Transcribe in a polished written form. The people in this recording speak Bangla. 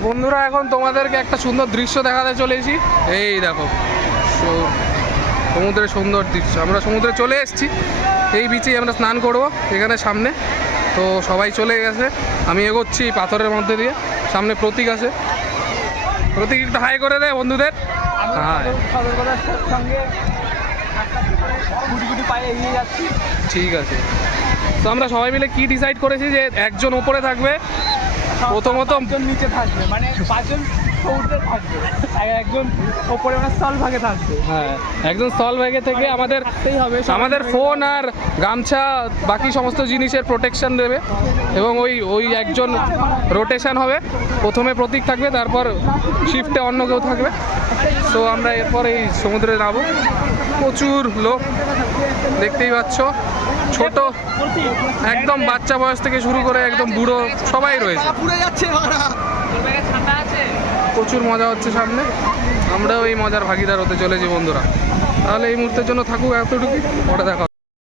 বন্ধুরা এখন তোমাদেরকে একটা সুন্দর দৃশ্য দেখাতে চলেছি। এই দেখো সমুদ্রের সুন্দর দৃশ্য। আমরা সমুদ্রে চলে এসেছি, এই বিচেই আমরা স্নান করব এখানে সামনে। তো সবাই চলে গেছে, আমি এগোচ্ছি পাথরের মধ্যে দিয়ে। সামনে প্রতীক আছে, প্রতীক একটু হাই করে দেয় বন্ধুদের। হ্যাঁ ঠিক আছে। তো আমরা সবাই মিলে কি ডিসাইড করেছি যে একজন ওপরে থাকবে, প্রথমত নিচে থাকবে, মানে 5 জন সমুদ্রে থাকবে, আর একজন ওপরে মানে স্থল ভাগে থাকবে। হ্যাঁ, একজন স্থল ভাগে থেকে আমাদের ফোন আর গামছা বাকি সমস্ত জিনিসের প্রোটেকশন দেবে। এবং ওই একজন রোটেশন হবে, প্রথমে প্রতীক থাকবে, তারপর শিফটে অন্য কেউ থাকবে। তো আমরা এরপর এই সমুদ্রে নামবো। প্রচুর লোক দেখতেই পাচ্ছ, ছোট একদম বাচ্চা বয়স থেকে শুরু করে একদম বুড়ো সবাই রয়েছে। প্রচুর মজা হচ্ছে সামনে, আমরাও এই মজার ভাগিদার হতে চলেছি বন্ধুরা। তাহলে এই মুহূর্তের জন্য থাকুক এতটুকু, পরে দেখা।